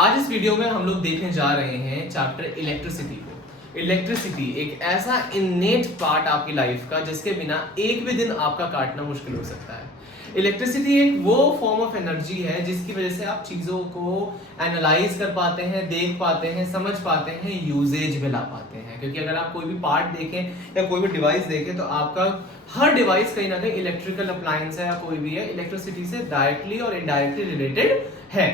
आज इस वीडियो में हम लोग देखने जा रहे हैं चैप्टर इलेक्ट्रिसिटी को। इलेक्ट्रिसिटी एक ऐसा इनेट पार्ट आपकी लाइफ का जिसके बिना एक भी दिन आपका काटना मुश्किल हो सकता है। इलेक्ट्रिसिटी एक वो फॉर्म ऑफ एनर्जी है जिसकी वजह से आप चीजों को एनालाइज कर पाते हैं, देख पाते हैं, समझ पाते हैं, यूजेज में ला पाते हैं। क्योंकि अगर आप कोई भी पार्ट देखें या कोई भी डिवाइस देखें तो आपका हर डिवाइस कहीं ना कहीं इलेक्ट्रिकल अप्लायंस है या कोई भी है, इलेक्ट्रिसिटी से डायरेक्टली और इनडायरेक्टली रिलेटेड है।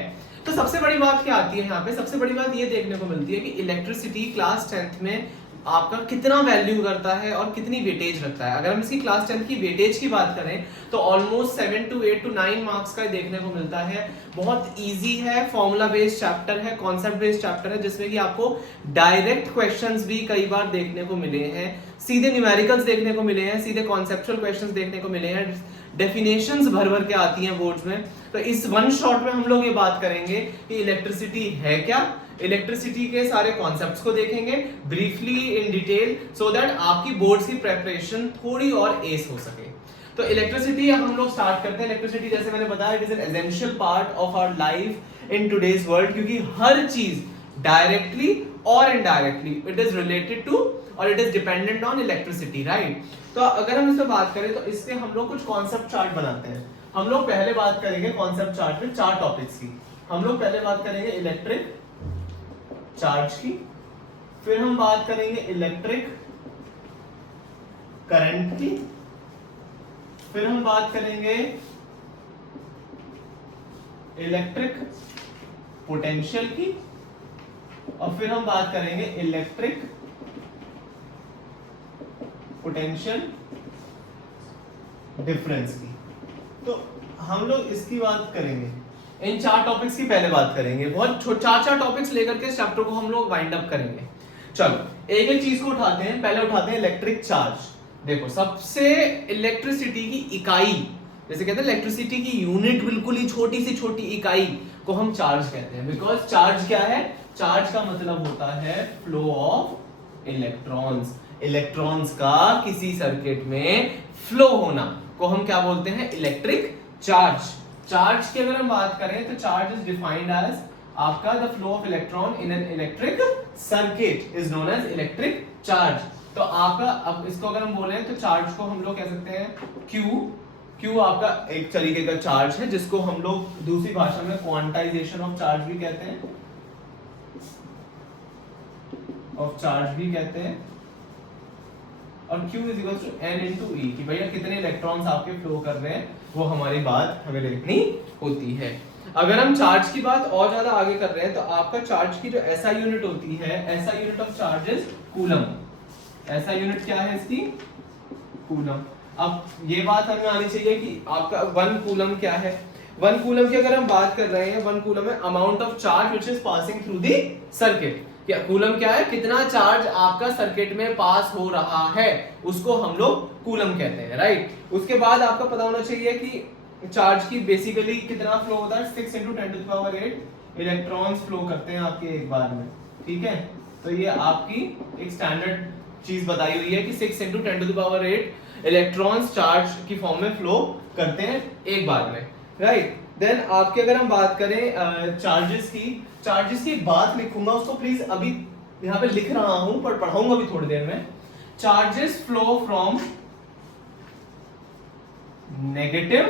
तो सबसे बड़ी बात क्या आती है यहाँ पे? सबसे बड़ी बात ये देखने को मिलती है कि इलेक्ट्रिसिटी क्लास 10th में आपका कितना वैल्यू करता है और कितनी वेटेज रखता है। अगर हम इसकी क्लास 10 की वेटेज की बात करें तो ऑलमोस्ट 7 to 8 to 9 मार्क्स का देखने को मिलता है। बहुत इजी है, फॉर्मूला बेस्ड चैप्टर है, कॉन्सेप्ट बेस्ड चैप्टर है, जिसमें कि आपको डायरेक्ट क्वेश्चंस भी कई बार देखने को मिले हैं, सीधे न्यूमेरिकल्स देखने को मिले हैं, सीधे कॉन्सेप्चुअल क्वेश्चंस देखने को मिले हैं, डेफिनेशंस भर भर के आती हैं बोर्ड्स में। तो इस वन शॉट में हम लोग ये बात करेंगे कि इलेक्ट्रिसिटी है क्या, इलेक्ट्रिसिटी के सारे कॉन्सेप्ट्स को देखेंगे briefly in detail, so that आपकी बोर्ड्स की प्रिपरेशन थोड़ी और एस हो सके। तो इलेक्ट्रिसिटी हम लोग स्टार्ट करते हैं। इलेक्ट्रिसिटी जैसे मैंने बताया, it is an essential part of our life in today's world, क्योंकि हर चीज डायरेक्टली और indirectly it is related to और it is dependent on electricity, right. तो अगर हम इस पर बात करें तो इससे हम लोग कुछ कॉन्सेप्ट चार्ट बनाते हैं। हम लोग पहले बात करेंगे कॉन्सेप्ट चार्ट में 4 टॉपिक्स की। हम लोग पहले बात करेंगे इलेक्ट्रिक चार्ज की, फिर हम बात करेंगे इलेक्ट्रिक करंट की, फिर हम बात करेंगे इलेक्ट्रिक पोटेंशियल की, और फिर हम बात करेंगे इलेक्ट्रिक पोटेंशियल डिफरेंस की। तो हम लोग इसकी बात करेंगे, इन 4 टॉपिक्स की पहले बात करेंगे। बहुत 4 टॉपिक्स लेकर के इस चैप्टर को हम लोग वाइंड अप करेंगे। चलो एक एक चीज को उठाते हैं। पहले उठाते हैं इलेक्ट्रिक चार्ज। देखो, सबसे इलेक्ट्रिसिटी की इकाई, जैसे कहते हैं इलेक्ट्रिसिटी की यूनिट, बिल्कुल ही छोटी से छोटी इकाई को हम चार्ज कहते हैं। बिकॉज चार्ज क्या है? चार्ज का मतलब होता है फ्लो ऑफ इलेक्ट्रॉन्स। इलेक्ट्रॉन्स का किसी सर्किट में फ्लो होना को हम क्या बोलते हैं? Electric charge. चार्ज की अगर हम बात करें तो चार्ज इज डिफाइंड एज आपका the flow of electron in an electric circuit is known as electric charge. तो आपका, अब इसको अगर हम बोले तो चार्ज को हम लोग कह सकते हैं क्यू आपका एक तरीके का चार्ज है, जिसको हम लोग दूसरी भाषा में क्वांटाइजेशन ऑफ चार्ज भी कहते हैं, और Q is equal to N into E, कि भैया कितने इलेक्ट्रॉन्स आपके फ्लो कर रहे हैं, वो हमारी बात हमें देखनी होती है। अगर हम चार्ज की बात और ज्यादा आगे कर रहे हैं तो आपका चार्ज की जो ऐसा यूनिट होती है, ऐसा unit of charge is coulomb. ऐसा यूनिट क्या है इसकी? कूलम। अब ये बात हमें आनी चाहिए कि आपका 1 कूलम क्या है। 1 कूलम की अगर हम बात कर रहे हैं, 1 कूलम है amount of charge which is passing through the circuit. क्या कूलम क्या है? कितना चार्ज आपका सर्किट में पास हो रहा है, उसको हम लोग कूलम कहते हैं, राइट। उसके बाद आपका पता होना चाहिए कि चार्ज की बेसिकली कितना फ्लो होता है, 6 × 10⁸ इलेक्ट्रॉन्स फ्लो करते हैं आपके एक बार में, ठीक है। तो ये आपकी एक स्टैंडर्ड चीज बताई हुई है कि 6 × 10⁸ इलेक्ट्रॉन्स चार्ज की फॉर्म में फ्लो करते हैं एक बार में, राइट। देन आपके अगर हम बात करें चार्जेस की एक बात लिखूंगा, उसको प्लीज अभी यहाँ पे लिख रहा हूं पर पढ़ाऊंगा भी थोड़ी देर में। Charges flow from negative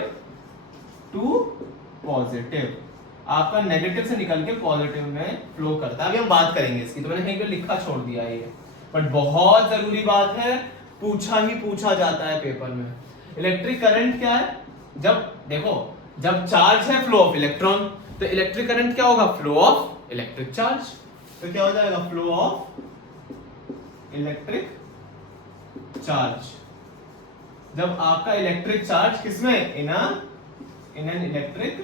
to positive. आपका नेगेटिव से निकल के पॉजिटिव में फ्लो करता है। अभी हम बात करेंगे इसकी, तो मैंने कहीं पे लिखा छोड़ दिया है ये, बट बहुत जरूरी बात है, पूछा जाता है पेपर में। इलेक्ट्रिक करंट क्या है? जब देखो, जब चार्ज है फ्लो ऑफ इलेक्ट्रॉन, तो इलेक्ट्रिक करंट क्या होगा? Flow of electric charge. तो क्या हो जाएगा? Flow of electric charge. जब आपका इलेक्ट्रिक चार्ज किसमें? इन एन इलेक्ट्रिक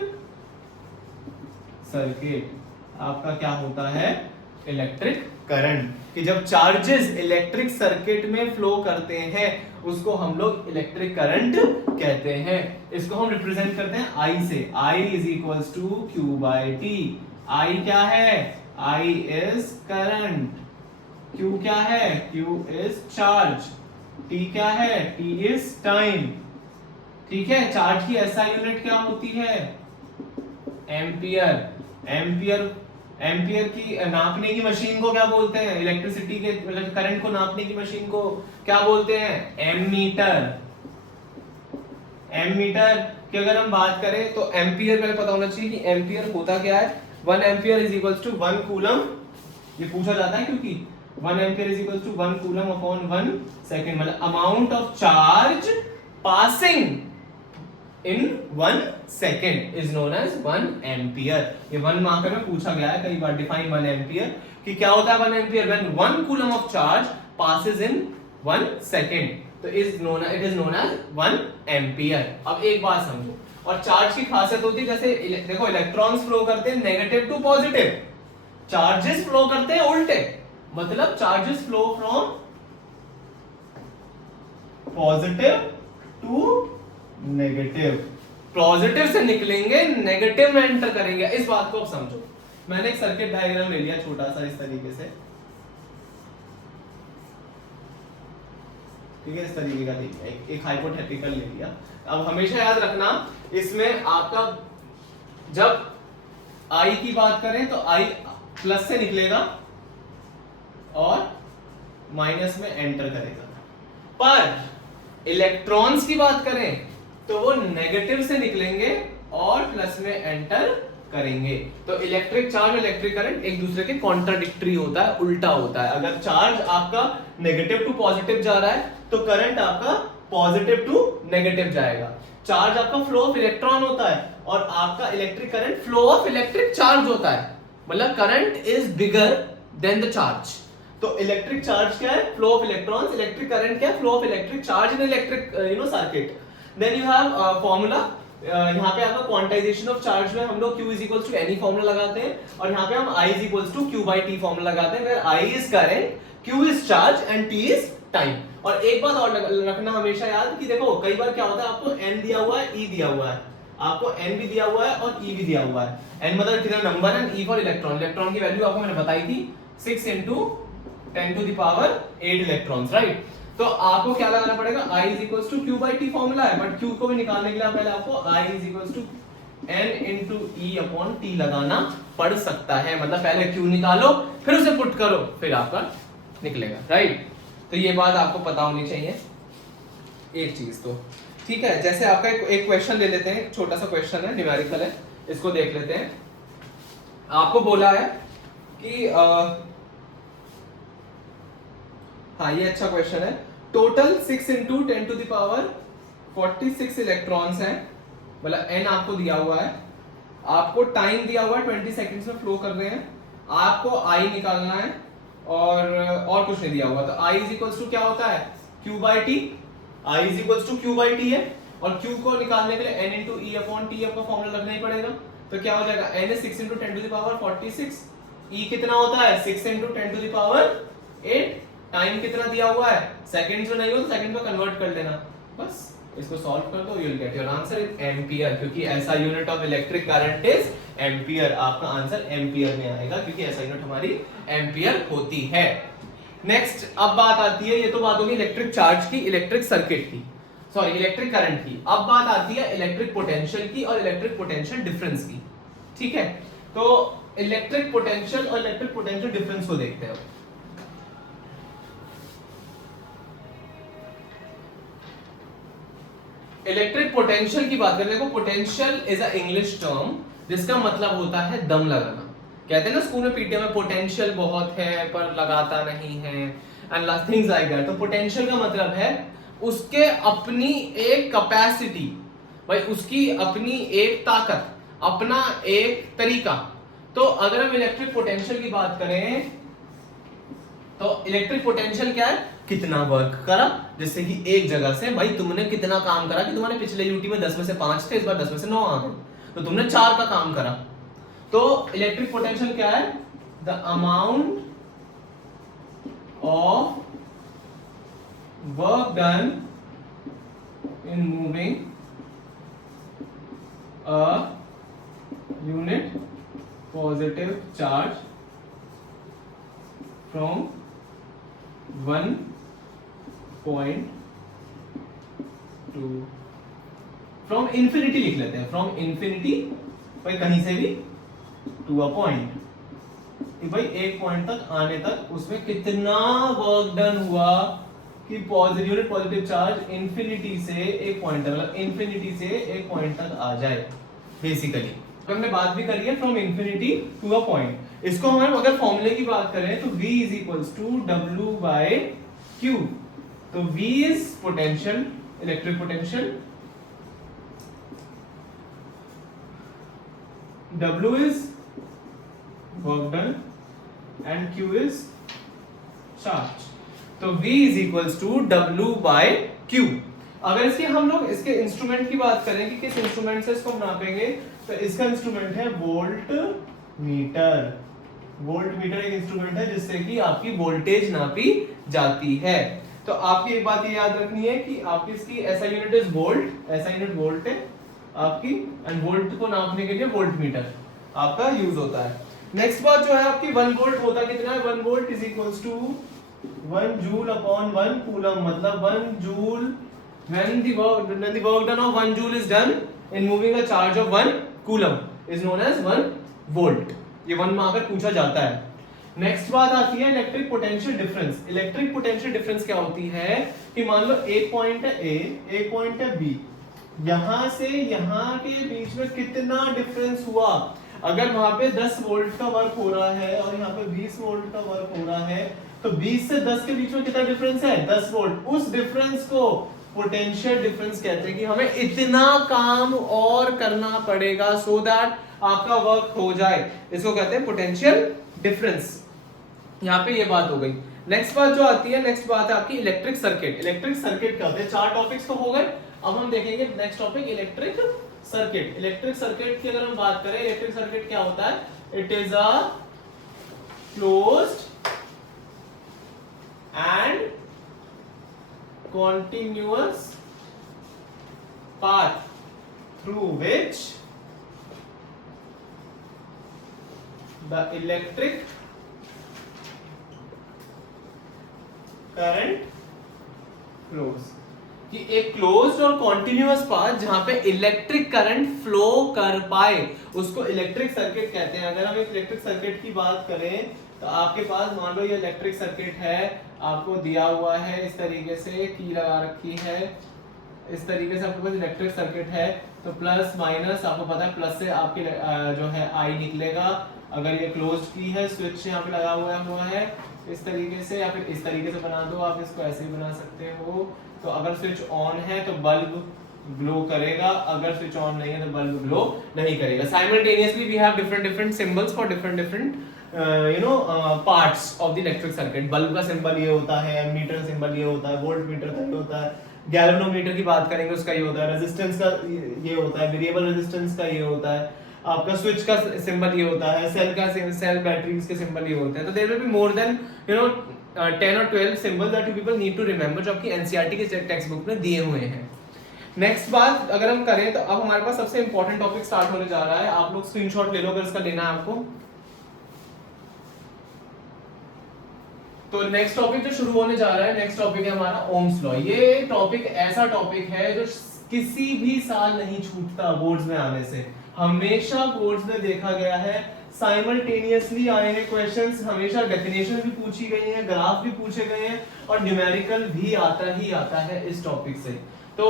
सर्किट, आपका क्या होता है? Electric current. कि जब चार्जेस इलेक्ट्रिक सर्किट में फ्लो करते हैं उसको हम लोग इलेक्ट्रिक करंट कहते हैं। इसको हम रिप्रेजेंट करते हैं I से। I is equals to Q by T। I क्या है? I is current. Q क्या है? Q is charge. T क्या है? T इज टाइम, ठीक है। चार्ज की SI यूनिट क्या होती है? एम्पियर। एम्पियर की नापने की मशीन को क्या बोलते हैं? इलेक्ट्रिसिटी के मतलब करंट को नापने की मशीन को क्या बोलते हैं? एमीटर। एमीटर की अगर हम बात करें तो एम्पियर पहले पता होना चाहिए कि एम्पियर होता क्या है। 1 ampere is equals to 1 coulomb, ये पूछा जाता है क्योंकि 1 ampere is equals to 1 coulomb upon 1 second, मतलब amount of charge passing in 1 second is known as 1 ampere. ये 1 मार्कर में पूछा गया है कई बार, डिफाइन 1 एम्पियर कि क्या होता है 1 ampere? When 1 coulomb of charge passes in 1 second, तो it is known as 1 ampere. अब एक बात समझो, और चार्ज की खासियत होती है जैसे देखो इलेक्ट्रॉन्स फ्लो करते हैं negative to positive, charges flow करते हैं उल्टे, मतलब charges flow from positive to negative, positive से निकलेंगे नेगेटिव में एंटर करेंगे। इस बात को आप समझो। मैंने एक सर्किट डायग्राम ले लिया छोटा सा इस तरीके से, ठीक है, इस तरीके का देखिए, एक हाइपोथेटिकल ले लिया। अब हमेशा याद रखना इसमें आपका जब I की बात करें तो I प्लस से निकलेगा और माइनस में एंटर करेगा, पर इलेक्ट्रॉन्स की बात करें तो वो नेगेटिव से निकलेंगे और प्लस में एंटर करेंगे। तो इलेक्ट्रिक चार्ज और इलेक्ट्रिक करंट एक दूसरे के कॉन्ट्राडिक्टरी होता है, उल्टा होता है। अगर चार्ज आपका नेगेटिव टू पॉजिटिव जा रहा है तो करंट आपका पॉजिटिव टू नेगेटिव जाएगा। चार्ज आपका फ्लो ऑफ इलेक्ट्रॉन होता है और आपका electric current flow of electric charge होता है, मतलब current is bigger than the charge. तो इलेक्ट्रिक चार्ज क्या है? Flow of electrons. Electric current क्या है? Flow of electric charge in electric circuit. Then you have formula, यहाँ पे आपका क्वांटाइजेशन ऑफ चार्ज में हम लोग Q is equals to any formula लगाते हैं और यहाँ पे हम I is equals to Q by T formula लगाते हैं, where I is current, Q is charge and T is time. और एक बात और रखना हमेशा याद कि देखो कई बार क्या होता है, आपको N दिया हुआ है, E दिया हुआ है, आपको N भी दिया हुआ है और E भी दिया हुआ है। N मतलब कितना नंबर है, E फॉर इलेक्ट्रॉन। इलेक्ट्रॉन की वैल्यू आपको मैंने बताई थी 6 into 10 to the power 8 electrons, right. तो आपको क्या लगाना पड़ेगा? I is equals to Q by T formula है, बट Q को भी निकालने के लिए पहले आपको I is equals to N into E upon T लगाना पड़ सकता है। मतलब पहले Q निकालो फिर उसे पुट करो फिर आपका निकलेगा, राइट। तो ये बात आपको पता होनी चाहिए एक चीज तो, ठीक है। जैसे आपका एक क्वेश्चन ले लेते हैं, छोटा सा क्वेश्चन है, न्यूमेरिकल है, इसको देख लेते हैं। आपको बोला है कि हाँ ये अच्छा क्वेश्चन है। Total 6 into 10 to the power 46 electrons हैं, मतलब n आपको दिया हुआ है, आपको टाइम दिया हुआ है 20 सेकंड्स में फ्लो कर रहे हैं, आपको I निकालना है और कुछ नहीं दिया हुआ। तो I इज इक्वल्स टू क्या होता है? Q by T. I is equals to Q by T है और Q को निकालने के लिए N into E upon T आपका फॉर्मूला लगना ही पड़ेगा। तो क्या हो जाएगा? N is 6 into 10 to the power 46, E कितना होता है? 6 into 10 to the power 8, time कितना दिया हुआ है? सेकंड्स में नहीं हो तो सेकंड में कन्वर्ट कर लेना, बस इसको सॉल्व कर दो, you will get your answer in ampere, क्योंकि ऐसा unit of electric current is ampere. आपका आंसर एम्पियर में आएगा क्योंकि ऐसा यूनिट हमारी एम्पियर होती है। नेक्स्ट अब बात आती है, ये तो बात होगी इलेक्ट्रिक चार्ज की, इलेक्ट्रिक सर्किट की, सॉरी इलेक्ट्रिक करंट की। अब बात आती है इलेक्ट्रिक पोटेंशियल की और इलेक्ट्रिक पोटेंशियल डिफरेंस की, ठीक है। तो इलेक्ट्रिक पोटेंशियल और इलेक्ट्रिक पोटेंशियल डिफरेंस को देखते हैं। इलेक्ट्रिक पोटेंशियल की बात करें, देखो potential is a English term जिसका मतलब होता है दम लगाना। कहते हैं ना स्कूल में पीटीएम में पोटेंशियल बहुत है पर लगाता नहीं है एंड थिंग्स लाइक दैट। तो पोटेंशियल का मतलब है उसके अपनी एक कैपेसिटी, भाई उसकी अपनी एक ताकत, अपना एक तरीका। तो अगर हम इलेक्ट्रिक पोटेंशियल की बात करें तो इलेक्ट्रिक पोटेंशियल क्या है? कितना वर्क करा, जैसे कि एक जगह से भाई तुमने कितना काम करा कि तुम्हारे पिछले यूटी में 10 में से 5 थे, इस बार 10 में से 9 आ गए, तो तुमने 4 का काम करा। तो इलेक्ट्रिक पोटेंशियल क्या है? The amount of work done in moving a unit positive charge from 1 point to from infinity लिख लेते हैं, from infinity भाई कहीं से भी to a point, कि भाई एक पॉइंट तक आने तक उसमें कितना वर्क डन हुआ कि पॉजिटिव चार्ज इंफिनिटी से एक पॉइंट तक, मतलब इंफिनिटी से एक पॉइंट तक आ जाए बेसिकली। तो हमने बात भी करी है from infinity to a point. इसको हम अगर फॉर्मूले की बात करें तो V is equals to W by Q। तो V is potential, electric potential, W is work done and Q is charge। तो V is equals to W by Q। अगर इसके हम लोग इसके इंस्ट्रूमेंट की बात करें कि किस इंस्ट्रूमेंट से इसको नापेंगे, तो इसका इंस्ट्रूमेंट है वोल्ट मीटर। वोल्ट मीटर एक इंस्ट्रूमेंट है जिससे कि आपकी वोल्टेज नापी जाती है। तो आपकी एक बात ये याद रखनी है कि आपकी इसकी ऐसा यूनिट इज वोल्ट, ऐसा यूनिट वोल्ट है आपकी, एंड वोल्ट को नापने के लिए वोल्ट मीटर आपका यूज होता है। नेक्स्ट बात जो है आपकी 1 वोल्ट होता कितना है, 1 volt is equals to 1 joule upon 1 coulomb, मतलब 1 joule when the work done of 1 joule is done in moving a charge of 1 coulomb is known as 1 volt। ये 1 में अगर पूछा जाता है। नेक्स्ट बात आती है electric potential difference. Electric potential difference क्या होती है कि मान लो एक पॉइंट है A, एक पॉइंट है B, यहां से यहां के बीच में कितना डिफरेंस हुआ। अगर वहां पे 10 वोल्ट का वर्क हो रहा है और यहाँ पे 20 वोल्ट का वर्क हो रहा है, तो 20 से 10 के बीच में कितना डिफरेंस है, 10 वोल्ट। उस डिफरेंस को पोटेंशियल डिफरेंस कहते हैं कि हमें इतना काम और करना पड़ेगा सो दैट आपका वर्क हो जाए, इसको कहते हैं पोटेंशियल डिफरेंस। यहाँ पे ये बात हो गई। नेक्स्ट बात जो आती है, नेक्स्ट बात है आपकी इलेक्ट्रिक सर्किट। इलेक्ट्रिक सर्किट क्या होते हैं, 4 टॉपिक्स तो हो गए। अब हम देखेंगे next topic electric circuit. Electric circuit की अगर हम बात करें, इलेक्ट्रिक सर्किट क्या होता है, it is a closed end continuous path through which the electric current flows। कि एक क्लोज्ड और कॉन्टिन्यूअस पाथ जहां पे इलेक्ट्रिक करंट फ्लो कर पाए उसको इलेक्ट्रिक सर्किट कहते हैं। अगर हम एक इलेक्ट्रिक सर्किट की बात करें तो आपके पास मान लो ये इलेक्ट्रिक सर्किट है, आपको दिया हुआ है इस तरीके से, की लगा रखी है इस तरीके से, आपके पास इलेक्ट्रिक सर्किट है। तो प्लस माइनस आपको पता है, प्लस से आपके जो है आई निकलेगा। अगर ये क्लोज्ड की है, स्विच यहाँ पे लगा हुआ है इस तरीके से, या फिर इस तरीके से बना दो, आप इसको ऐसे भी बना सकते हो। तो अगर स्विच ऑन है तो बल्ब ग्लो करेगा, अगर स्विच ऑन नहीं है तो बल्ब ग्लो नहीं करेगा। Simultaneously we have different symbols for different parts of the electric circuit. Bulb का सिंबल ये होता है, एमीटर का सिंबल ये होता है, वोल्ट मीटर का ये होता है, गैल्वेनोमीटर की बात करेंगे उसका ये होता है, रेजिस्टेंस का ये होता है, वेरिएबल रेजिस्टेंस का ये होता है, आपका स्विच का सिंबल ये होता है, सेल बैटरीज के सिंबल ये होते हैं। तो there will be more than 10 और 12 symbol that you people need to remember, जो आपकी एनसीईआरटी के टेक्स्ट बुक में दिए हुए हैं। नेक्स्ट बात अगर हम करें तो अब हमारे पास सबसे इंपॉर्टेंट टॉपिक स्टार्ट होने जा रहा है। आप लोग स्क्रीनशॉट ले लो अगर इसका लेना है आपको। तो नेक्स्ट टॉपिक जो शुरू होने जा रहा है, नेक्स्ट टॉपिक है हमारा ओम्स लॉ। ये टॉपिक ऐसा टॉपिक है जो किसी भी साल नहीं छूटता बोर्ड्स में आने से, हमेशा बोर्ड्स में देखा गया है। साइमल्टेनियसली आए हैं क्वेश्चंस, हमेशा डेफिनेशन भी पूछी गई है, ग्राफ भी पूछे गए हैं और न्यूमेरिकल भी आता है इस टॉपिक से। तो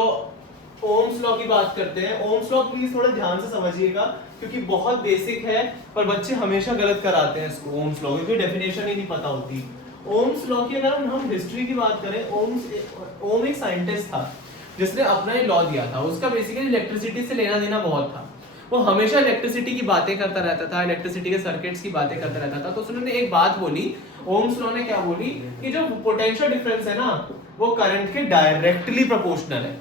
ओम्स लॉ की बात करते हैं। ओम्स लॉ प्लीज थोड़ा ध्यान से समझिएगा क्योंकि बहुत बेसिक है, पर बच्चे हमेशा गलत कराते हैं इसको ओम्स लॉ, क्योंकि डेफिनेशन ही नहीं पता होती। ओम्स लॉ की अगर हम हिस्ट्री की बात करें, ओम एक साइंटिस्ट था जिसने अपना ही लॉ दिया था। उसका बेसिकली इलेक्ट्रिसिटी से लेना देना बहुत था। वो हमेशा इलेक्ट्रिसिटी की बातें करता रहता था, इलेक्ट्रिसिटी के सर्किट्स की बातें करता रहता था। तो उसने एक बात बोली, ओम्स लॉ ने क्या बोली कि जो पोटेंशियल डिफरेंस है ना वो करंट के डायरेक्टली प्रोपोर्शनल है।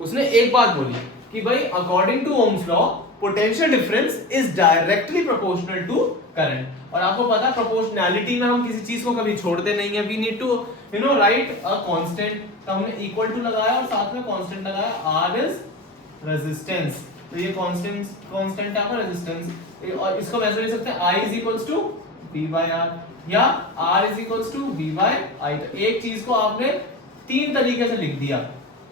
उसने एक बात बोली कि भाई according to Ohm's law potential difference is directly proportional to current. और आपको पता है प्रोपोर्शनैलिटी में हम किसी चीज को कभी छोड़ते नहीं है। We need to write a constant. तो हमने इक्वल टू लगाया और साथ में कांस्टेंट लगाया, आर इज रेजिस्टेंस। तो ये कांस्टेंट है आपका रेजिस्टेंस, और इसको वैसे लिख सकते हैं I is equals to V by R या R is equals to V by I। तो एक चीज को आपने 3 तरीके से लिख दिया।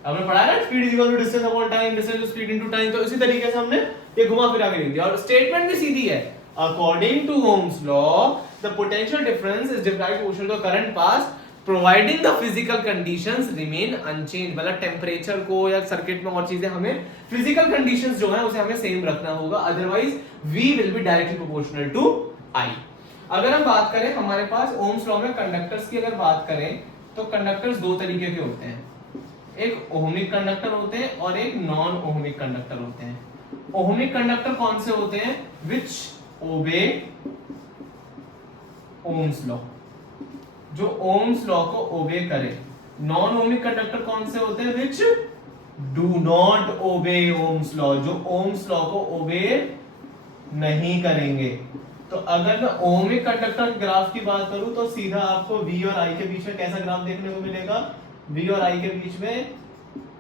हमने पढ़ा है ना, speed is equal to distance upon time, distance to speed into time. तो इसी तरीके से हमने ये घुमा फिरा के लिख दिया और स्टेटमेंट भी सीधी है। According to Ohm's law the potential difference is directly proportional to current pass providing the physical conditions remain unchange. मतलब टेम्परेचर को या सर्किट में और चीजें हमें फिजिकल कंडीशंस जो है उसे हमें सेम रखना होगा, otherwise V will be directly proportional to I। अगर हम बात करें हमारे पास ओम्स लॉ में कंडक्टर्स की अगर बात करें तो कंडक्टर्स दो तरीके के होते हैं, एक ओहमिक कंडक्टर होते हैं और एक नॉन ओहमिक कंडक्टर होते हैं। ओहमिक कंडक्टर कौन से होते हैं? विच ओबे ओम्स लॉ, जो ओम्स लॉ को ओबे करे। नॉन ओहमिक कंडक्टर कौन से होते हैं? Which do not obey Ohm's law, जो ओम्स लॉ को ओबे नहीं करेंगे। तो अगर मैं ओहमिक कंडक्टर ग्राफ की बात करूं तो सीधा आपको V और I के बीच में कैसा ग्राफ देखने को मिलेगा? V और I के बीच में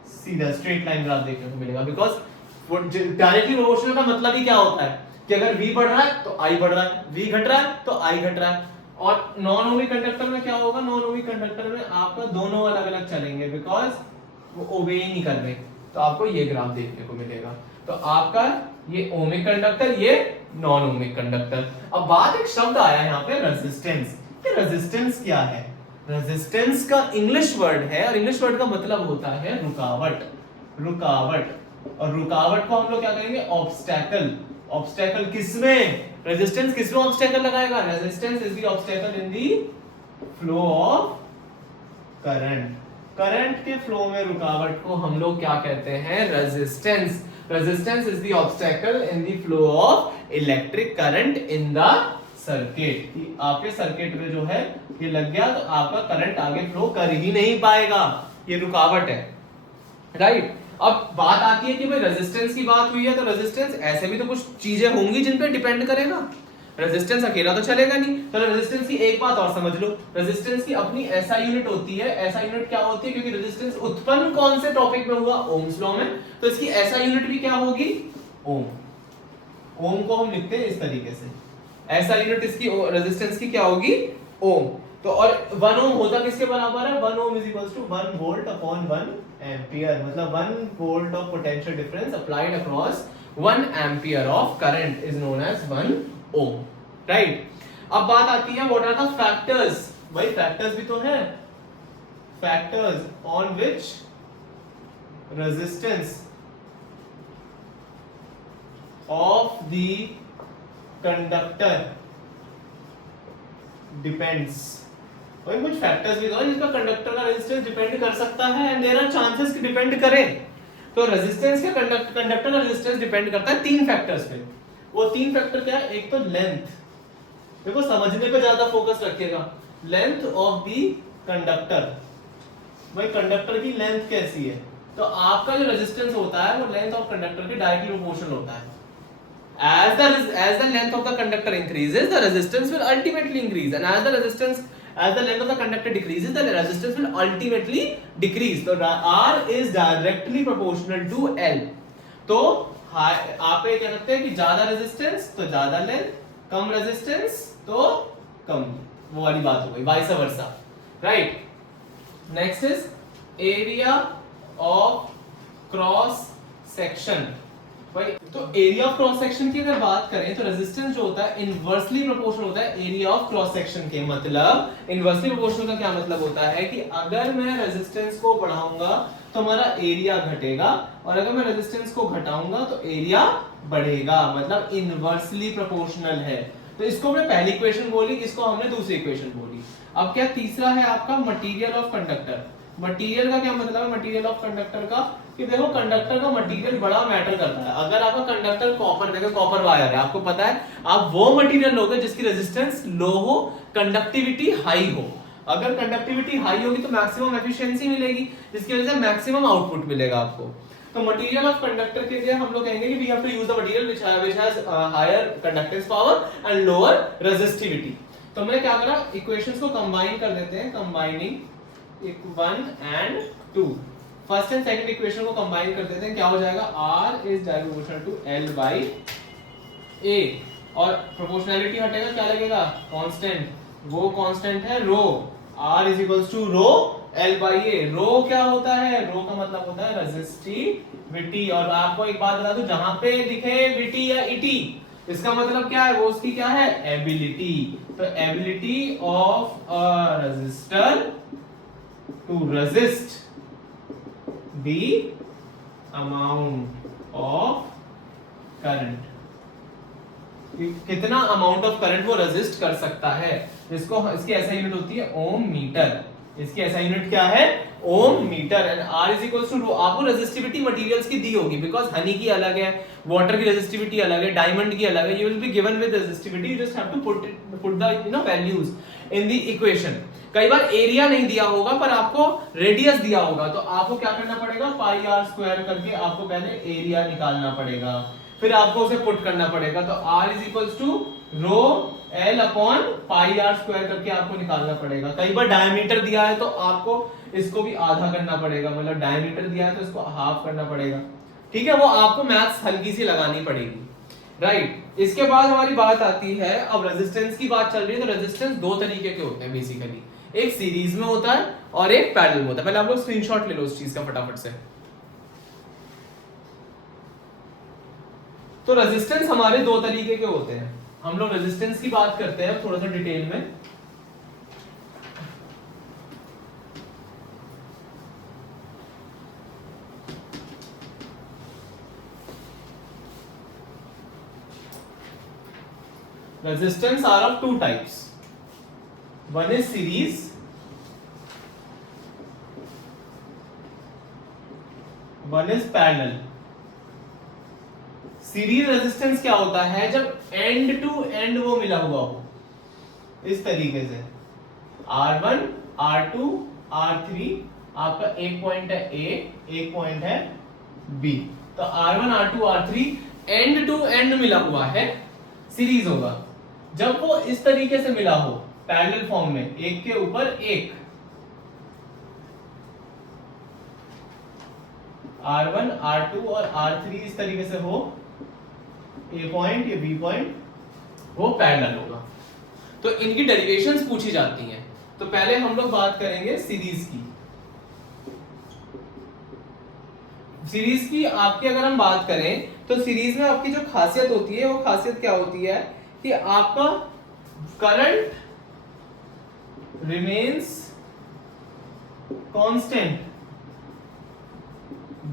सीधा स्ट्रेट लाइन ग्राफ देखने को मिलेगा, बिकॉज डायरेक्टली प्रोपोर्शनल का मतलब ही क्या होता है कि अगर V बढ़ रहा है तो I बढ़ रहा है, V घट रहा है तो I घट रहा है। और नॉन ओहमिक कंडक्टर में क्या होगा? नॉन ओहमिक कंडक्टर में आपका दोनों अलग अलग चलेंगे, बिकॉज वो ओबे ही नहीं कर रहे, तो आपको ये ग्राफ देखने को मिलेगा। तो आपका ये ओहमिक कंडक्टर, ये नॉन ओहमिक कंडक्टर। अब बात एक शब्द आया यहाँ पे रेजिस्टेंस। ये रेजिस्टेंस क्या है? रेजिस्टेंस का इंग्लिश वर्ड है और इंग्लिश वर्ड का मतलब होता है रुकावट। रुकावट, और रुकावट को हम लोग क्या कहेंगे? ऑब्स्टैकल। ऑब्स्टैकल किसमें? रेजिस्टेंस किसमें ऑब्स्टैकल लगाएगा? Resistance is the obstacle in the flow of current. Current के फ्लो में रुकावट को हम लोग क्या कहते हैं? Resistance. Resistance is the obstacle in the flow of electric current in the circuit. आपके सर्किट में जो है ये लग गया तो आपका करंट आगे फ्लो कर ही नहीं पाएगा, ये रुकावट है, राइट। अब बात आती है कि भाई रेजिस्टेंस की बात हुई है तो रेजिस्टेंस ऐसे भी तो कुछ चीजें होंगी जिन पे डिपेंड करेगा। रेजिस्टेंस अकेला तो चलेगा नहीं। चलो रेजिस्टेंस की एक बात और समझ लो, रेजिस्टेंस की अपनी SI यूनिट होती है। SI यूनिट क्या होती है? क्योंकि रेजिस्टेंस उत्पन्न कौन से टॉपिक में हुआ? ओम्स लॉ में, तो इसकी SI यूनिट भी क्या होगी? ओम। ओम को हम लिखते हैं इस तरीके से, SI यूनिट इसकी रेजिस्टेंस की क्या होगी? ओम। तो और 1 ओम होता किसके बराबर है? 1 ohm is equals to 1 volt upon 1 ampere, मतलब 1 volt of potential difference applied across 1 ampere of current is known as 1 ohm, right. अब बात आती है व्हाट आर द फैक्टर्स। भाई फैक्टर्स भी तो है, factors on which resistance of the conductor depends. भाई कुछ फैक्टर्स भी तो है जिसका कंडक्टर का रेजिस्टेंस डिपेंड कर सकता है, एंड देयर आर चांसेस कि डिपेंड करे। तो रेजिस्टेंस के कंडक्टर का रेजिस्टेंस डिपेंड करता है 3 फैक्टर्स पे। वो 3 फैक्टर क्या है? एक तो लेंथ, देखो समझने पे ज्यादा फोकस रखिएगा, लेंथ ऑफ द कंडक्टर। भाई कंडक्टर की लेंथ कैसी है? तो आपका जो रेजिस्टेंस होता है वो लेंथ ऑफ कंडक्टर के डायरेक्टली प्रोपोर्शनल होता है। as the length of the conductor increases, the resistance will ultimately increase, and as the length of the conductor decreases, the resistance will ultimately decrease. So R is directly proportional to L. तो आप ये कह सकते हैं कि ज्यादा resistance तो ज्यादा लेंथ, कम रेजिस्टेंस तो कम, वो वाली बात हो गई, vice versa, right. Next is area of cross section. भाई तो एरिया ऑफ क्रॉस सेक्शन की अगर बात करें तो रेजिस्टेंस जो होता है इनवर्सली प्रोपोर्शनल होता है एरिया ऑफ क्रॉस सेक्शन के। मतलब इनवर्सली प्रोपोर्शनल का क्या मतलब होता है कि अगर मैं रेजिस्टेंस को बढ़ाऊंगा तो हमारा एरिया घटेगा, और अगर मैं रेजिस्टेंस को घटाऊंगा तो एरिया बढ़ेगा, मतलब इनवर्सली प्रोपोर्शनल है। तो इसको हमने पहली इक्वेशन बोली, इसको हमने दूसरी इक्वेशन बोली। अब क्या तीसरा है आपका मटेरियल ऑफ कंडक्टर। मटेरियल का क्या मतलब है? मटेरियल ऑफ कंडक्टर का कि देखो कंडक्टर का मटेरियल बड़ा मैटर करता है। अगर आपका कंडक्टर कॉपर, देखो कॉपर वायर है, आपको पता है आप वो मटेरियल लोगे जिसकी रेजिस्टेंस लो हो, कंडक्टिविटी हाई हो। अगर कंडक्टिविटी हाई होगी तो मैक्सिमम एफिशिएंसी मिलेगी, जिसकी वजह से मैक्सिमम आउटपुट मिलेगा आपको। तो मटेरियल ऑफ कंडक्टर के लिए हम लोग कहेंगे कि we have to use the material which has higher conductance power and lower resistivity. तो हमने क्या करा, इक्वेशंस को कंबाइन कर देते हैं, combining 1 and 2, first and second equation को कंबाइन कर देते हैं, क्या हो जाएगा? R is proportional to L by A, और प्रोपोर्शनैलिटी हटेगा, क्या लगेगा? कांस्टेंट, वो कांस्टेंट है रो। R is equals to row L by A। रो क्या होता है? रो का मतलब होता है रेजिस्टिविटी। और आपको एक बात बता दूं, जहां पे दिखे विटी या इटी इसका मतलब क्या है, वो उसकी क्या है, एबिलिटी। तो ability of a resistor to resist the amount of current, कितना अमाउंट ऑफ करंट वो रेजिस्ट कर सकता है। इसको, इसकी ऐसा यूनिट होती है ओम मीटर, इसकी ऐसा यूनिट क्या है, ohm metre. And R is equal to, आपको रेजिस्टिविटी मटेरियल्स की दी होगी, बिकॉज हनी की अलग है, वाटर की रेजिस्टिविटी अलग है, डायमंड की अलग है। You will be given with resistivity, you just have to put the values in the equation. कई बार एरिया नहीं दिया होगा पर आपको रेडियस दिया होगा, तो आपको क्या करना पड़ेगा, पाई आर स्क्वायर करके आपको पहले एरिया निकालना पड़ेगा, फिर आपको उसे पुट करना पड़ेगा। तो R is equal to rho L upon pi R square करके आपको निकालना पड़ेगा। कई बार डायमीटर दिया है तो आपको इसको भी आधा करना पड़ेगा, मतलब डायमीटर दिया है तो इसको हाफ करना पड़ेगा, ठीक है। वो आपको मैथ्स हल्की सी लगानी पड़ेगी, राइट। इसके बाद हमारी बात आती है, अब रेजिस्टेंस की बात चल रही है, तो रेजिस्टेंस दो तरीके के होते हैं बेसिकली, एक सीरीज में होता है और एक पैरेलल में होता है। पहले आप लोग स्क्रीनशॉट ले लो उस चीज का फटाफट से। तो रेजिस्टेंस हमारे दो तरीके के होते हैं। हम लोग रेजिस्टेंस की बात करते हैं थोड़ा सा डिटेल में। Resistance are of two types. One is series, one is parallel. Series resistance क्या होता है, जब एंड टू एंड वो मिला हुआ हो, इस तरीके से R1, R2, R3, आपका एक पॉइंट है A, एक पॉइंट है B, तो R1, R2, R3 and to and मिला हुआ है, सीरीज होगा। जब वो इस तरीके से मिला हो पैरेलल फॉर्म में, एक के ऊपर एक, R1, R2 और R3 इस तरीके से हो, A पॉइंट, ये B पॉइंट, वो पैरेलल होगा। तो इनकी डेरिवेशंस पूछी जाती हैं। तो पहले हम लोग बात करेंगे सीरीज की। सीरीज की आपकी अगर हम बात करें तो सीरीज में आपकी जो खासियत होती है, वो खासियत क्या होती है कि आपका current remains constant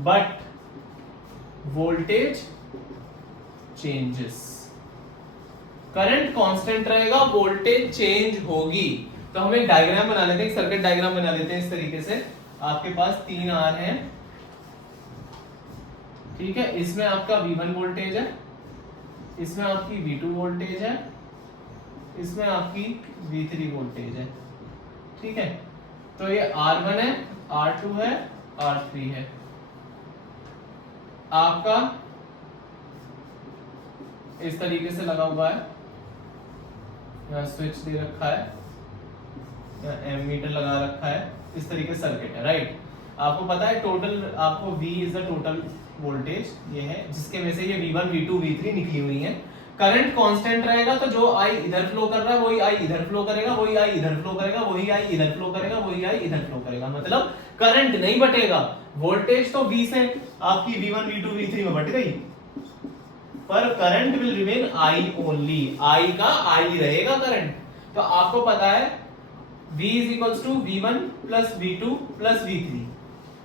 but voltage changes. Current constant रहेगा, वोल्टेज चेंज होगी। तो हम एक डायग्राम बना लेते हैं, एक सर्किट डायग्राम बना लेते हैं इस तरीके से। आपके पास 3 R हैं, ठीक है। इसमें आपका V1 वोल्टेज है, इसमें आपकी V2 वोल्टेज है, इसमें आपकी V3 वोल्टेज है, ठीक है। तो ये R1 है, R2 है, R3 है। आपका इस तरीके से लगा हुआ है, यहाँ स्विच दे रखा है, यहाँ एमीटर लगा रखा है, इस तरीके से सर्किट है, राइट। आपको पता है टोटल, आपको V is the total voltage, ये है जिसके वजह से ये V1, V2, V3 निकली हुई है। करंट कांस्टेंट रहेगा, तो जो I इधर फ्लो कर रहा है वही I इधर फ्लो करेगा, वही I इधर फ्लो करेगा, वही I इधर फ्लो करेगा, वही I इधर फ्लो करेगा, मतलब करंट नहीं बटेगा। वोल्टेज तो V से आपकी V1, V2, V3 में बट गई, पर current will remain I only, I का I रहेगा करंट। तो आपको पता है V is equals to V1 plus V2 plus V3।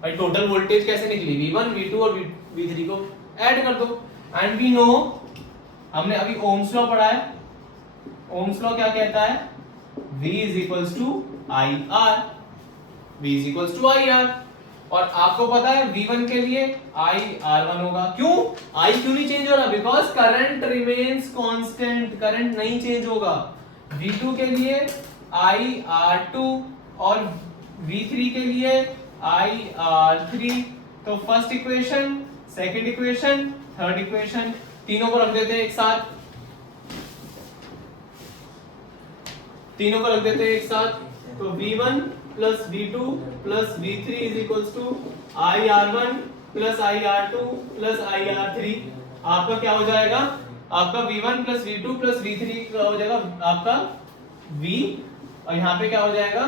भाई टोटल वोल्टेज कैसे निकली, V1, V2 और V3 को ऐड कर दो। एंड वी नो, हमने अभी ओम्स लॉ पढ़ा है। ओम्स लॉ क्या कहता है, V is equals to IR, V is equals to IR। और आपको पता है V1 के लिए IR1 होगा। क्यों, I क्यों नहीं चेंज हो रहा, because current remains constant, current नहीं चेंज होगा। V2 के लिए IR2 और V3 के लिए IR3। तो first equation, second equation, third equation, तीनों को रख देते हैं एक साथ, तीनों को रख देते हैं एक साथ। तो V1 plus V2 plus V3 is equals to IR1 plus IR2 plus IR3। आपका क्या हो जाएगा, आपका V1 plus V2 plus V3 का हो जाएगा आपका V, और यहाँ पे क्या हो जाएगा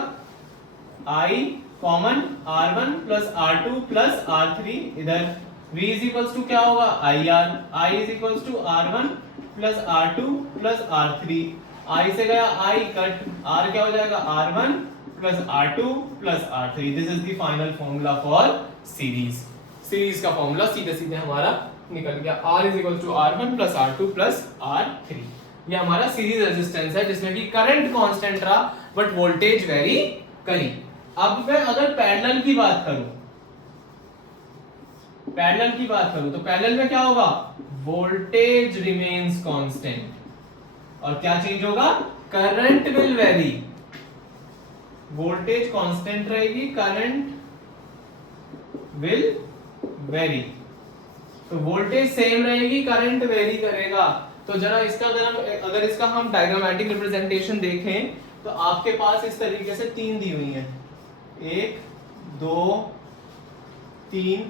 I common R1 plus R2 plus R3, इधर V इज इक्वल्स टू क्या होगा IR, I is equals to R1 plus R2 plus R3, I से गया I कट, R क्या हो जाएगा R1 plus R2 plus R3। This is the final formula for series. Series का formula सीधे सीधे हमारा निकल गया, R is equals to R1 plus R2 plus R3। ये हमारा सीरीज रेजिस्टेंस है जिसमें भी करंट कांस्टेंट रहा बट वोल्टेज वेरी करी। अब मैं अगर पैरेलल की बात करूं, पैरेलल की बात करूं तो पैरेलल में क्या होगा, वोल्टेज रिमेन्स कांस्टेंट और क्या चेंज होगा, current will very. Voltage constant रहेगी, करंट विल वेरी। तो वोल्टेज सेम रहेगी, करंट वेरी करेगा। तो जरा इसका अगर इसका हम डायग्रामेटिक रिप्रेजेंटेशन देखें तो आपके पास इस तरीके से तीन दी हुई हैं, 1 2 3,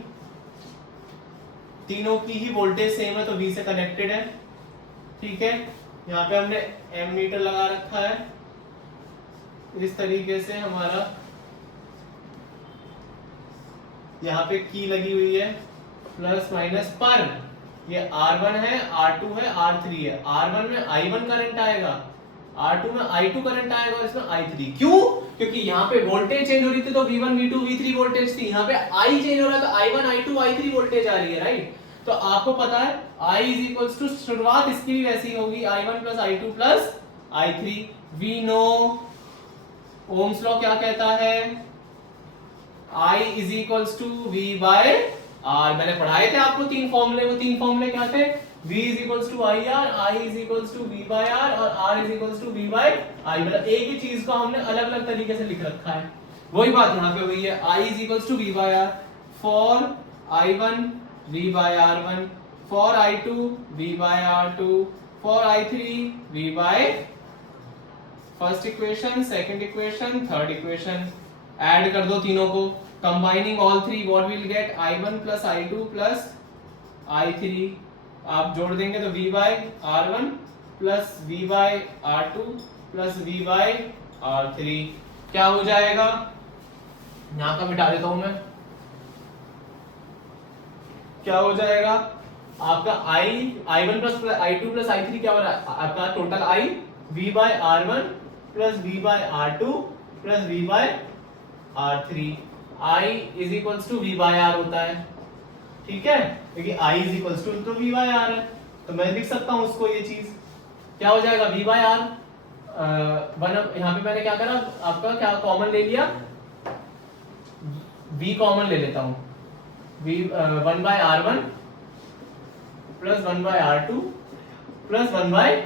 तीनों की ही वोल्टेज सेम है तो V से कनेक्टेड है, ठीक है। यहाँ पे हमने एमीटर लगा रखा है, इस तरीके से हमारा यहाँ पे की लगी हुई है प्लस माइनस पर, ये R1 है, R2 है, R3 है। R1 में I1 करंट आएगा, R2 में I2 करंट आएगा और इसमें I3। क्यों? क्योंकि यहाँ पे वोल्टेज चेंज हो रही थी तो V1 V2 V3 वोल्टेज थी, यहाँ पे I चेंज हो रहा है तो I1 I2 I3 वोल्टेज आ रही है, राइट। तो आपको पता है I इज इक्वल्स टू, शुरुआत इसकी भी वैसी होगी, I1 plus I2 plus I3। We know Ohm's law क्या कहता है, I is equals to V by R। मैंने पढ़ाए थे आपको तीन फॉर्मूले, वो तीन फॉर्मूले क्या थे, V is equals to IR, I is equals to V by R और R is equals to V by I। मतलब एक ही चीज को हमने अलग अलग तरीके से लिख रखा है, वही बात यहाँ पे हुई है। I is equals to V by R for I1 V by R1, for I2 V by R2, for I3 V by first equation, second equation, third equation. Add कर दो तीनों को, combining all three what will get, I1 plus I2 plus I3। आप जोड़ देंगे तो V by R1 plus V by R2 plus V by R3 क्या हो जाएगा, यहां का मिटा देता हूं मैं, क्या हो जाएगा आपका I1 plus I2 plus I3 क्या हो रहा है आपका total I, V by R1 plus V by R2 plus V by R3। I is equals to V by R होता है, ठीक है, क्योंकि I इज इक्वल्स टू तो V बाय R है, तो मैं लिख सकता हूं उसको, ये चीज क्या हो जाएगा V बाय R। यहाँ पे मैंने क्या करा, आपका क्या कॉमन ले लिया, V कॉमन ले लेता हूं, V 1 by R1 plus 1 by R2 plus 1 by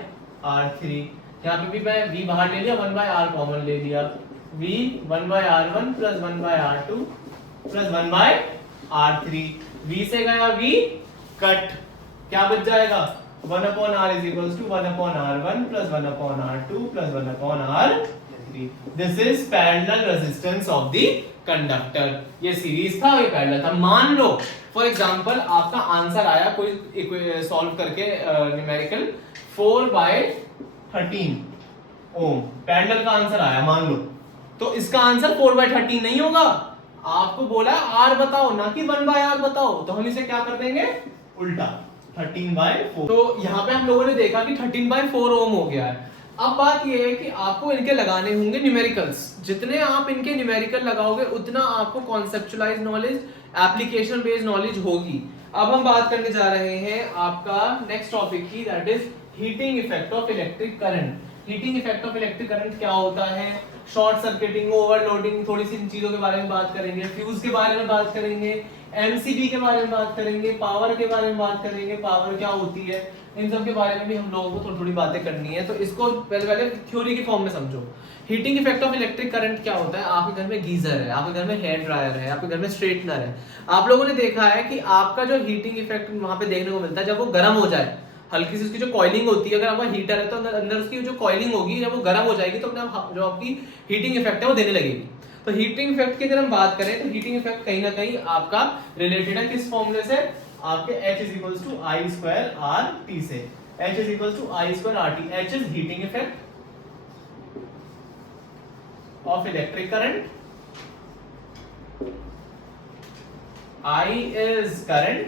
R3। यहाँ पे भी मैं V बाहर ले लिया, 1 बाय R कॉमन ले लिया, V 1 by R1 plus 1 by R2 plus 1 by R3। V से गया V कट, क्या बच जाएगा 1 upon R is equals to 1 upon R1 plus 1 upon R2 plus 1 upon R3। This is parallel resistance of the conductor. ये series था, ये parallel था। मान लो फॉर एग्जांपल आपका आंसर आया कोई सॉल्व करके न्यूमेरिकल 4 बाय 13 ओम, पैरेलल का आंसर आया मान लो, तो इसका आंसर 4 बाय 13 नहीं होगा, आपको बोला R बताओ ना कि 1 बाय R बताओ, तो हम इसे क्या कर देंगे उल्टा 13 बाय 4। तो यहाँ पे हम लोगों ने देखा कि 13 बाय 4 ओम हो गया है। अब बात ये है कि आपको इनके लगाने होंगे न्यूमेरिकल्स, जितने आप इनके न्यूमेरिकल लगाओगे उतना आपको conceptualise knowledge, application based knowledge होगी। अब हम बात करने जा रहे हैं आपका नेक्स्ट टॉपिक की, that is heating effect of electric current. Heating effect of electric current क्या होता है, शॉर्ट सर्किटिंग, ओवरलोडिंग, थोड़ी सी इन चीजों के बारे में बात करेंगे, फ्यूज के बारे में बात करेंगे, एमसीबी के बारे में बात करेंगे, पावर के बारे में बात करेंगे, पावर क्या होती है, इन सब के बारे में भी हम लोगों को थोड़ी थोड़ी बातें करनी है। तो इसको पहले थ्योरी की फॉर्म में समझो। Heating effect of electric current क्या होता है, आपके घर में गीजर है, आपके घर में हेयर ड्रायर है, आपके घर में स्ट्रेटनर है, आप लोगों ने देखा है कि आपका जो हीटिंग इफेक्ट वहां पे देखने को मिलता है, जब वो गर्म हो जाए, हल्की सी उसकी जो कॉइलिंग होती है, अगर आपका हीटर है तो अंदर उसकी जो कॉइलिंग होगी, जब वो गर्म हो जाएगी तो अपने जो आपकी हीटिंग इफेक्ट है वो देने लगेगी। तो हीटिंग इफेक्ट की अगर हम बात करें तो हीटिंग इफेक्ट कहीं ना कहीं आपका रिलेटेड है किस फॉर्मूले से, आपके H is equals to I square R T से। H is equals to I square R T। H is heating effect of electric current, I is current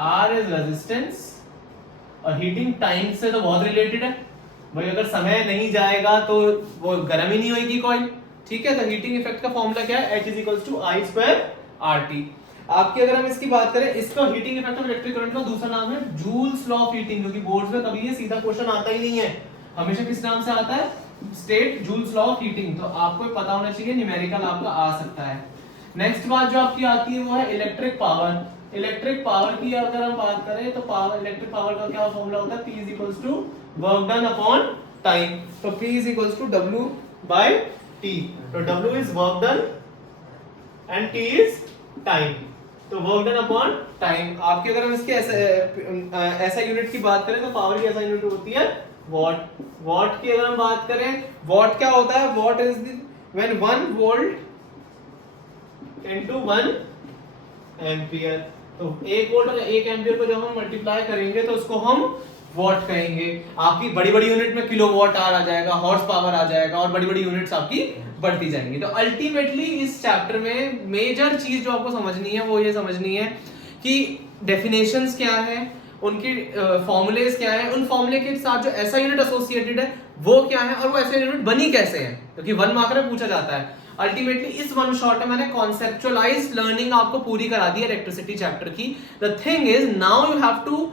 R is resistance और हीटिंग टाइम से तो बहुत related है भाई, अगर समय नहीं जाएगा तो वो गर्म ही नहीं होगी कॉइल, ठीक है। तो हीटिंग इफेक्ट का फॉर्मूला क्या है, H is equals to I square RT। आपकी अगर हम इसकी बात करें, इसका heating effect of electric current का दूसरा नाम है जूल्स लॉ ऑफ हीटिंग, जो कि बोर्ड्स में कभी ये सीधा क्वेश्चन आता ही नहीं है, हमेशा किस नाम से आता है, state joules law of heating. तो आपको पता होना चाहिए, न्यूमेरिकल आपका आ सकता है। नेक्स्ट बात जो आपकी आती है वो है इलेक्ट्रिक पावर। इलेक्ट्रिक पावर की अगर हम बात करें तो पावर, इलेक्ट्रिक पावर का क्या फॉर्मूला होता है, P is equals to work done upon time. तो P is equals to W by T। तो W is work done and T is time. तो वर्क डन अपॉन टाइम। आपके अगर हम इसके ऐसा यूनिट की बात करें तो पावर की ऐसा यूनिट होती है वॉट। वॉट की अगर हम बात करें, वॉट क्या होता है, what is when 1 volt into 1 ampere. तो 1 वोल्ट और 1 एम्पियर को जब हम मल्टीप्लाई करेंगे तो उसको हम वॉट कहेंगे। आपकी बड़ी बड़ी यूनिट में किलो वॉट आवर आ जाएगा, हॉर्स पावर आ जाएगा, और बड़ी बड़ी यूनिट्स आपकी बढ़ती जाएंगी। तो अल्टीमेटली इस चैप्टर में मेजर चीज जो आपको समझनी है वो ये समझनी है कि डेफिनेशंस क्या है, उनकी फॉर्मूलेज क्या है, उन फॉर्मूले के साथ जो ऐसा यूनिट एसोसिएटेड है वो क्या है, और वो ऐसे यूनिट बनी कैसे है, क्योंकि 1 मार्क में पूछा जाता है। अल्टीमेटली इस वन शॉट में मैंने कॉन्सेप्चुअलाइज लर्निंग आपको पूरी करा दी है इलेक्ट्रिसिटी चैप्टर की। The thing is now you have to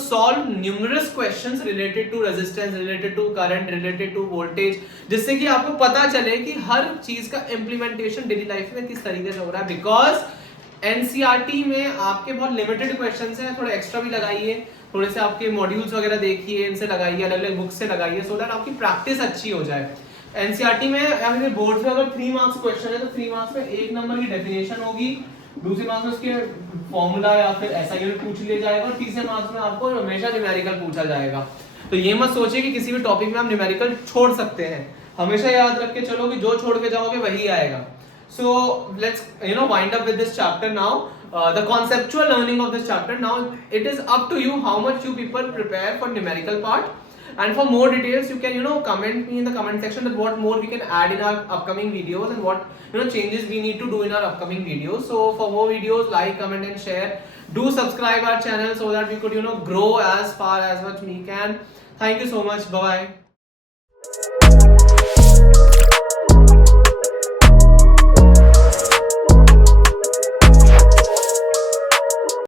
solve numerous questions related to resistance, related to current, related to voltage, जिससे कि आपको पता चले कि हर चीज का इम्प्लीमेंटेशन डेली लाइफ में किस तरीके से हो रहा है। बिकॉज एनसीईआरटी में आपके बहुत लिमिटेड क्वेश्चंस हैं, थोड़े एक्स्ट्रा भी लगाइए, थोड़े से आपके मॉड्यूल्स वगैरह देखिए, इनसे लगाइए, अलग अलग बुक से लगाइए, सो दैट आपकी प्रैक्टिस अच्छी हो जाए। एनसीईआरटी में या फिर बोर्ड में अगर 3 मार्क्स क्वेश्चन है तो 3 मार्क्स में 1 नंबर की डेफिनेशन होगी, दूसरे मार्क्स में उसके फॉर्मूला या फिर ऐसा यूनिट पूछ लिया जाएगा, और तीसरे मार्क्स में आपको हमेशा न्यूमेरिकल पूछा जाएगा। तो ये मत सोचिए कि किसी भी टॉपिक में आप न्यूमेरिकल छोड़ सकते हैं, हमेशा याद रख के चलो कि जो छोड़ के जाओगे वही आएगा। So let's wind up with this chapter now. The conceptual learning of this chapter. Now it is up to you how much you people prepare for numerical part. And for more details, you can comment me in the comment section that what more we can add in our upcoming videos and what changes we need to do in our upcoming videos. So for more videos, like, comment, and share. Do subscribe our channel so that we could grow as far as much we can. Thank you so much. Bye bye.